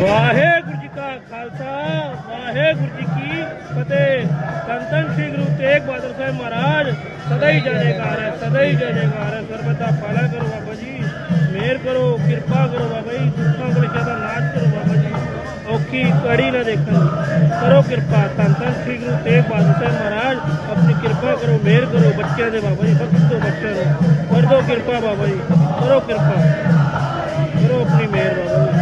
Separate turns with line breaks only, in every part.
ਵਾਹਿਗੁਰੂ ਜੀ ਕਾ ਖਾਲਸਾ, ਵਾਹਿਗੁਰੂ ਜੀ ਕੀ ਫਤਿਹ। ਸੰਤਨ ਸ੍ਰੀ ਗੁਰੂ ਤੇਗ ਬਹਾਦਰ ਸਾਹਿਬ ਮਹਾਰਾਜ, ਸਦਾ ਹੀ ਜੈਕਾਰ ਹੈ, ਸਦਾ ਹੀ ਜੈਕਾਰ ਹੈ। ਸਰਬਤ ਦਾ ਪਾਲਾ ਕਰੋ ਬਾਬਾ ਜੀ, ਮਿਹਰ ਕਰੋ, ਕਿਰਪਾ ਕਰੋ ਬਾਬਾ ਜੀ, ਦੁੱਖਾਂ ਕਲੇਸ਼ਾਂ ਦਾ ਨਾਸ਼ ਕਰੋ ਬਾਬਾ ਜੀ। ਔਖੀ ਕੜੀ ਨਾ ਦੇਖਣ। ਕਰੋ ਕਿਰਪਾ। ਸੰਤਨ ਸ੍ਰੀ ਗੁਰੂ ਤੇਗ ਬਹਾਦਰ ਸਾਹਿਬ ਮਹਾਰਾਜ, ਆਪਣੀ ਕਿਰਪਾ ਕਰੋ, ਮਿਹਰ ਕਰੋ ਬੱਚਿਆਂ ਦੇ ਬਾਬਾ ਜੀ ਬਖਸ਼ ਦਿਓ ਬੱਚਿਆਂ ਨੂੰ। ਕਰ ਦਿਓ ਕਿਰਪਾ ਬਾਬਾ ਜੀ, ਕਰੋ ਕਿਰਪਾ। ਕਰੋ ਆਪਣੀ ਮਿਹਰ ਬਾਬਾ ਜੀ।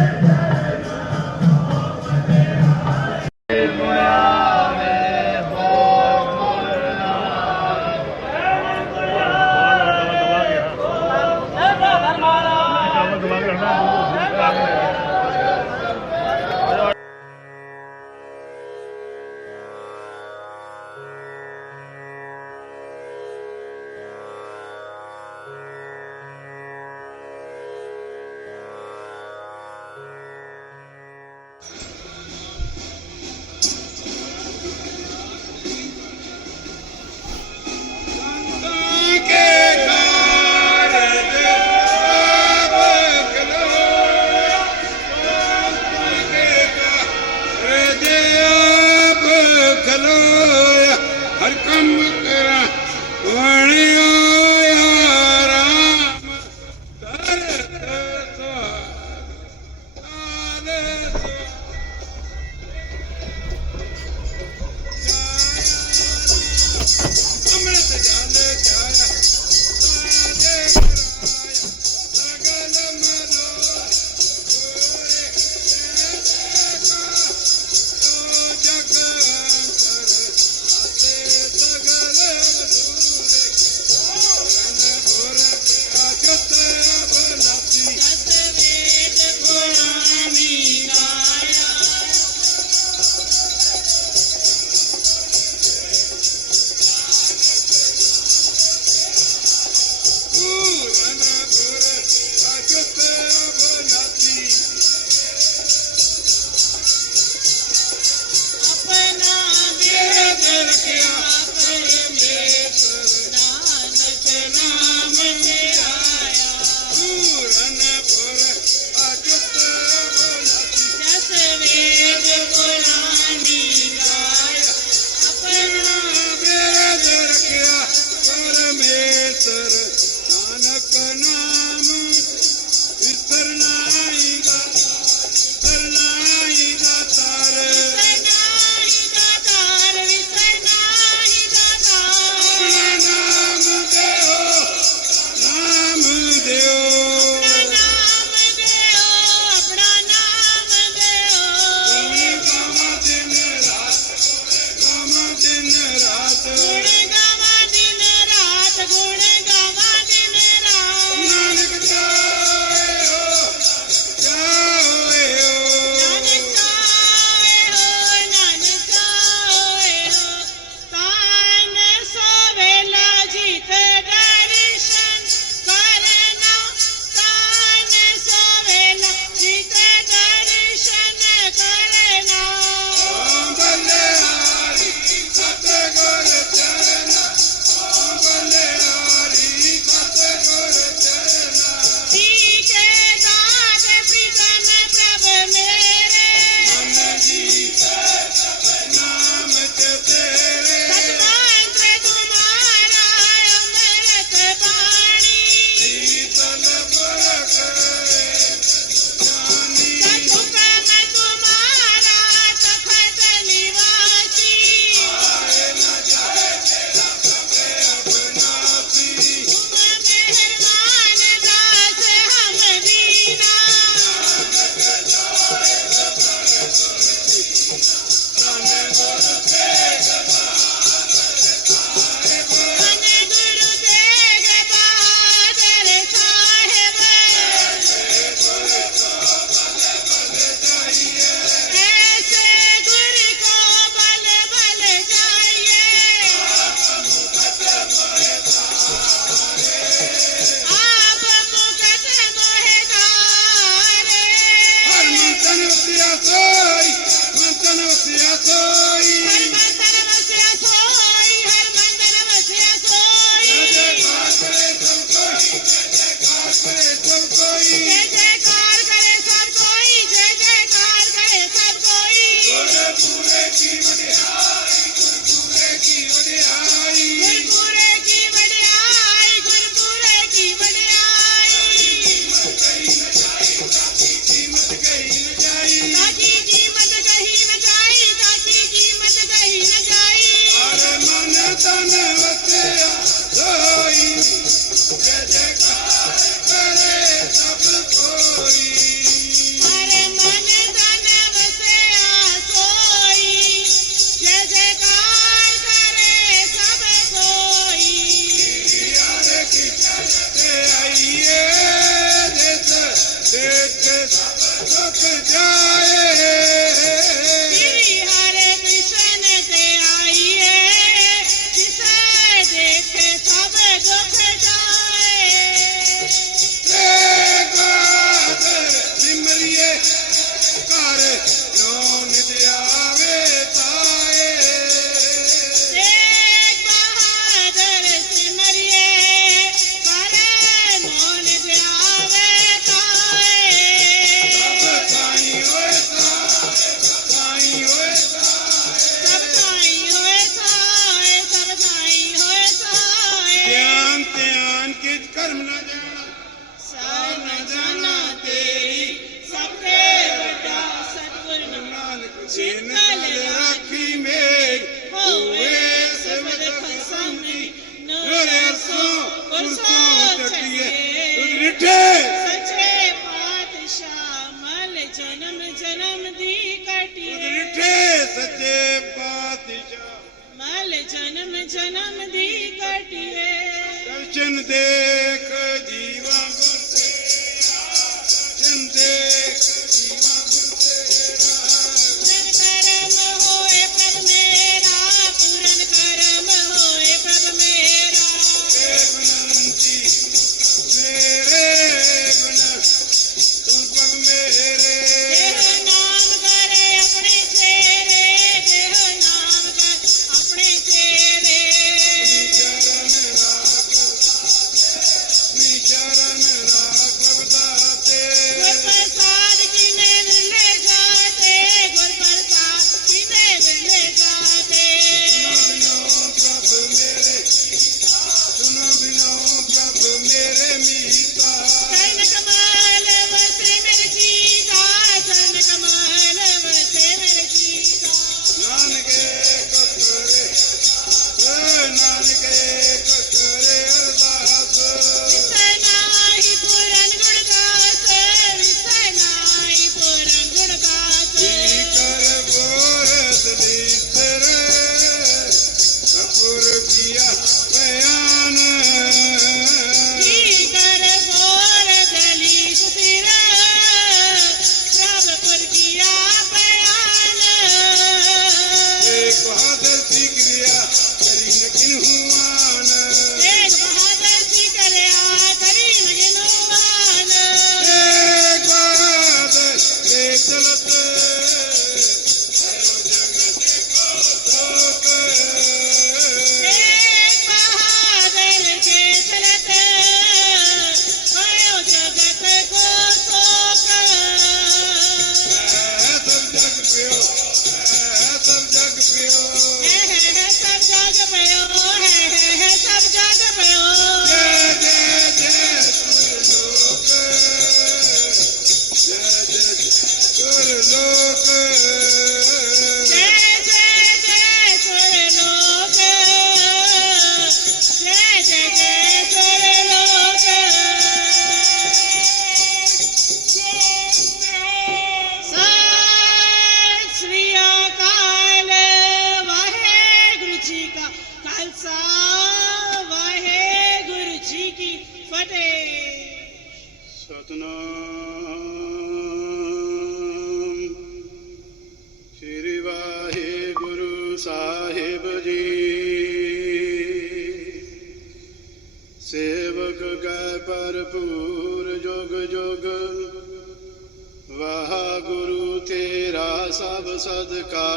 ਸਭ ਸਦਕਾ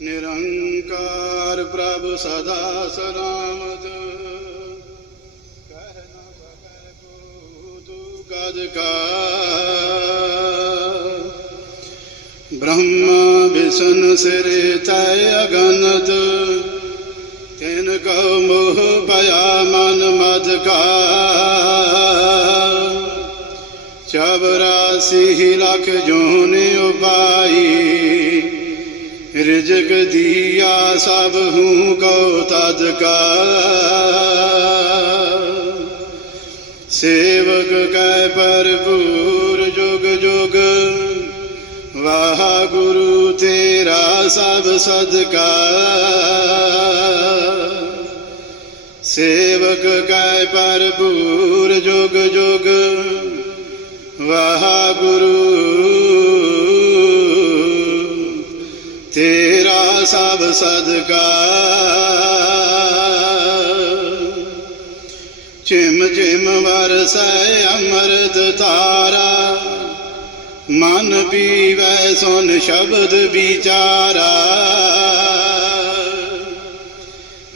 ਨਿਰੰਕਾਰ ਪ੍ਰਭ ਸਦਾ ਸਲਾਮਤ। ਕਹਿਨਾ ਬਗੈ ਕੋ
ਤੂ
ਕਦ
ਕਾ
ਬ੍ਰਹਮ ਬਿਸ਼ਨ ਸਿਰੇ
ਤੈ ਅਗਨਤ। ਤੈਨ ਮੋਹ
ਭਇਆ ਮਨ ਮਦ ਚਬਰਾਸੀ ਲਖ ਜੋਨ ਉਪਾਈ। ਰਿਜਕ
ਦੀਆ ਸਭ ਹੂੰ
ਕੋ ਤਦ ਕਾ।
ਸੇਵਕ ਕੈ ਪਰਪੂਰ ਜੁਗ ਜੁਗ। ਵਾਹ ਗੁਰੂ ਤੇਰਾ ਸਭ ਸਦਕਾ। ਸੇਵਕ ਕੈ ਪਰਪੂਰ ਜੁਗ ਜੁਗ। ਵਾਹਿਗੁਰੂ, ਤੇਰਾ ਸਭ ਸਦਕਾ। ਜਿਮ ਜਿਮ ਵਰਸੈ ਅੰਮ੍ਰਿਤ ਧਾਰਾ, ਮਨ ਪੀਵੈ ਸੁਨ ਸ਼ਬਦ ਵਿਚਾਰਾ।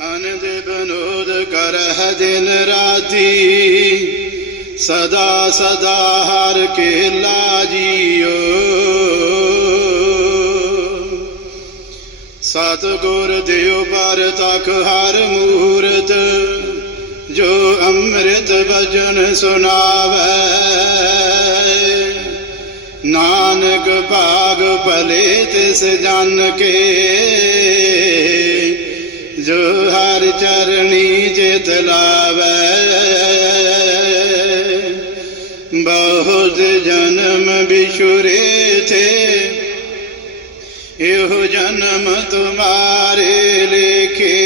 ਅਨੰਦ ਬਨੋਦ ਕਰਹਿ ਦਿਨ ਰਾਤੀ। ਸਦਾ ਸਦਾ ਹਰ ਕੇ ਲਾਜੀਓ ਸਤ ਗੁਰ ਦਿਓ ਪਰ ਤਕ ਹਰ ਮੂਰਤ, ਜੋ ਅੰਮ੍ਰਿਤ ਵਜਨ ਸੁਨਾਵੇ ਨਾਨਕ ਭਾਗ ਭਲੇ ਤਿਸ ਜਨ ਕੇ, ਜੋ ਹਰ ਚਰਣੀ ਚਿਤ ਲਾਵੇ। ਬਹੁਤ ਜਨਮ ਬਿਸ਼ੁਰੇ ਥੇ। ਇਹੋ ਜਨਮ ਤੁਮਾਰੇ ਲੇਖੇ।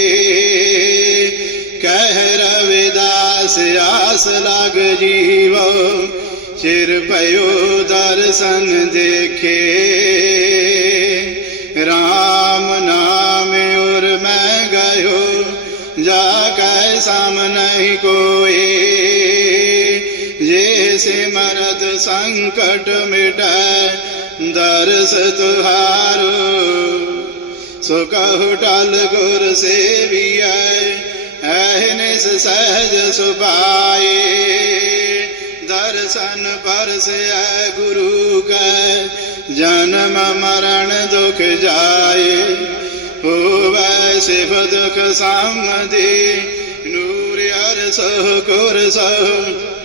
ਕਹਿ ਰਵਿਦਾਸ ਆਸ ਲਗ ਜੀਵੋ। ਸਿਰ ਭਇਓ ਦਰਸ਼ਨ ਦੇਖੇ। RAM ਨਾਮ ਉਰ ਮੈਂ ਗਇਓ, ਜਾ ਕੈ ਸਮ ਨਹੀਂ ਕੋਏ ਮਰਦ ਸੰਕਟ ਮਿਟੈ ਦਰਸ ਤੁਹਾਰੋ ਸੋ ਕਹੁ ਟਲ ਗੁਰ ਸੇਵੀਐ ਐਨਿਸ ਸਹਿਜ ਸੁਭਾਏ ਦਰਸ਼ਨ ਪਰਸੈ ਗੁਰੂ ਕੈ ਜਨਮ ਮਰਨ ਦੁਖ ਜਾਏ ਹੋਵੈ ਸਿਫ ਦੁਖ ਸਮਦੀ ਨੂਰ ਅਰਸ ਗੁਰ ਸਹੁ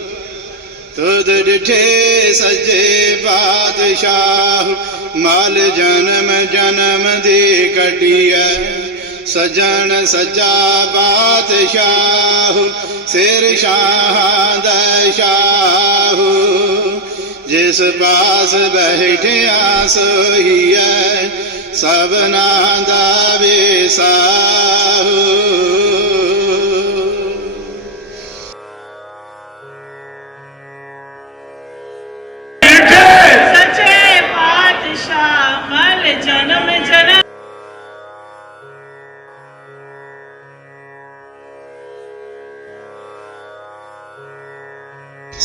ਤੁਧ ਡਿਠੇ ਸਜੇ ਬਾਦਸ਼ਾਹ ਮਲ ਜਨਮ ਜਨਮ ਦੀ ਕਟਿਐ। ਸਜਣ ਸਜਾ ਬਾਦਸ਼ਾਹ ਸਿਰ ਸ਼ਾਹ ਦਾ ਜਿਸ ਪਾਸ ਬੈਠਿਆ ਸੋਈਐ ਸਭਨਾ ਦਾ ਵਿਸਾਹ।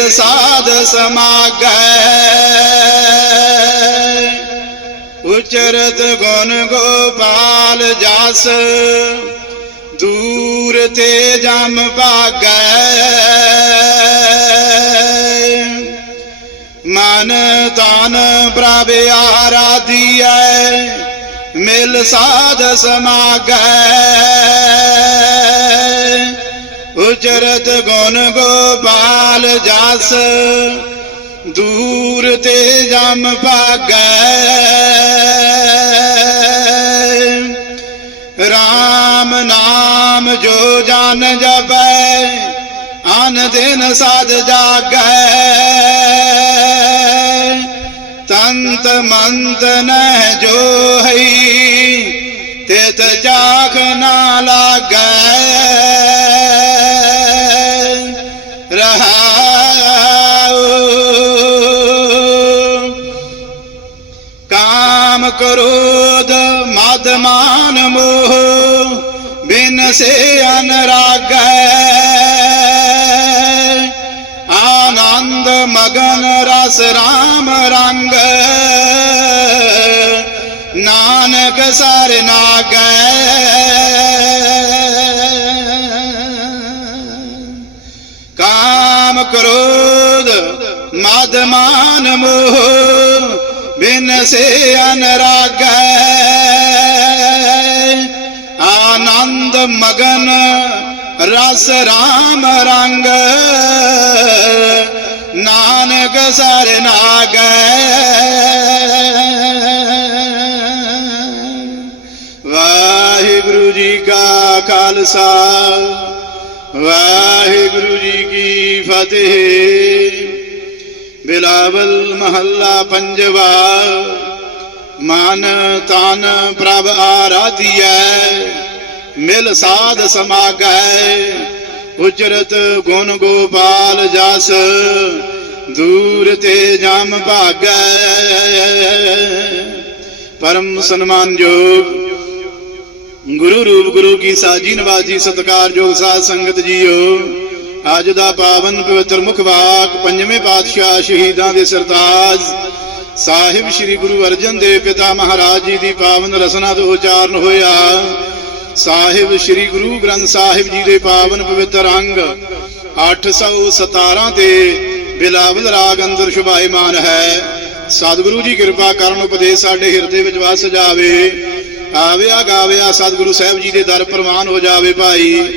ਮਿਲ ਸਾਧ ਸਮਾਗੈ। ਉਚਰਤ ਗੁਣ ਗੋਪਾਲ ਜਸ, ਦੂਰ ਤੇ ਜਮ ਭਾਗੈ। ਮਨ ਤਨ ਪ੍ਰਭ ਆਰਾਧੀਐ, ਮਿਲ ਸਾਧ ਸਮਾਗੈ। ਉਚਰਤ ਗੁਣ ਗੋਪਾਲ ਜਸ, ਦੂਰ ਤੇ ਜਮ ਭਾਗੈ। RAM ਨਾਮ ਜੋ ਜਨ ਜਪੈ, ਅਨ ਦਿਨ ਸਦ ਜਾਗੈ। ਤੰਤ ਮੰਤ ਨਹਿ ਜੋ ਹਈ ਤਿਤ ਜਾਗ ਨਾ ਲਾਗੈ। ਕ੍ਰੋਧ ਮਦ ਮਾਨ ਮੋਹ, ਬਿਨ ਸੇ ਅਨਰਾਗੈ। ਆਨੰਦ ਮਗਨ ਰਸ ਰਾਮ ਰੰਗ, ਨਾਨਕ ਸਰ ਨਾਗੈ। ਕਾਮ ਕ੍ਰੋਧ ਮਦ ਮਾਨ ਮੋਹ से अनुराग आनंद मगन रस राम रंग नानक सर नाग वाहिगुरु जी का खालसा वाहिगुरु जी की फतेह ਬਿਲਾਵਲ ਮਹੱਲਾ ਪੰਜਵਾ ਮਨ ਤਨ ਪ੍ਰਭ ਆਰਾਧਿਐ ਮਿਲ ਸਾਧ ਸਮਾਗੈ ਉਚਰਤ ਗੁਣ ਗੋਪਾਲ ਜਸ ਦੂਰ ਤੇ ਜਮ ਭਾਗੈ ਪਰਮ ਸਨਮਾਨਯੋਗ ਗੁਰੂ ਰੂਪ ਗੁਰੂ ਕੀ ਸਾਜੀ ਨਵਾਜੀ ਸਤਕਾਰਯੋਗ ਸਾਧ ਸੰਗਤ ਜੀਓ ਅੱਜ ਦਾ ਪਾਵਨ ਪਵਿੱਤਰ ਮੁਖ ਵਾਕ ਪੰਜਵੇਂ ਪਾਤਸ਼ਾਹ ਸ਼ਹੀਦਾਂ ਦੇ ਸਰਤਾਜ। ਸਾਹਿਬ ਸ੍ਰੀ ਗੁਰੂ ਅਰਜਨ ਦੇਵ ਪਿਤਾ ਮਹਾਰਾਜ ਜੀ ਦੀ ਪਾਵਨ ਰਸਨਾ ਤੋਂ ਉਚਾਰਨ ਹੋਇਆ। ਸਾਹਿਬ ਸ੍ਰੀ ਗੁਰੂ ਗ੍ਰੰਥ ਸਾਹਿਬ ਜੀ ਦੇ ਪਾਵਨ ਪਵਿੱਤਰ ਅੰਗ 817 ਤੇ ਬਿਲਾਵਲ ਰਾਗ ਅੰਦਰ ਸ਼ੁਭਾਇਮਾਨ ਹੈ। ਸਤਿਗੁਰੂ ਜੀ ਕਿਰਪਾ ਕਰਨ ਉਪਦੇਸ਼ ਸਾਡੇ ਹਿਰਦੇ ਵਿੱਚ ਵਸ ਜਾਵੇ। ਆਵਿਆ ਗਾਵਿਆ ਸਤਿਗੁਰੂ ਸਾਹਿਬ ਜੀ ਦੇ ਦਰ ਪ੍ਰਵਾਨ ਹੋ ਜਾਵੇ ਭਾਈ।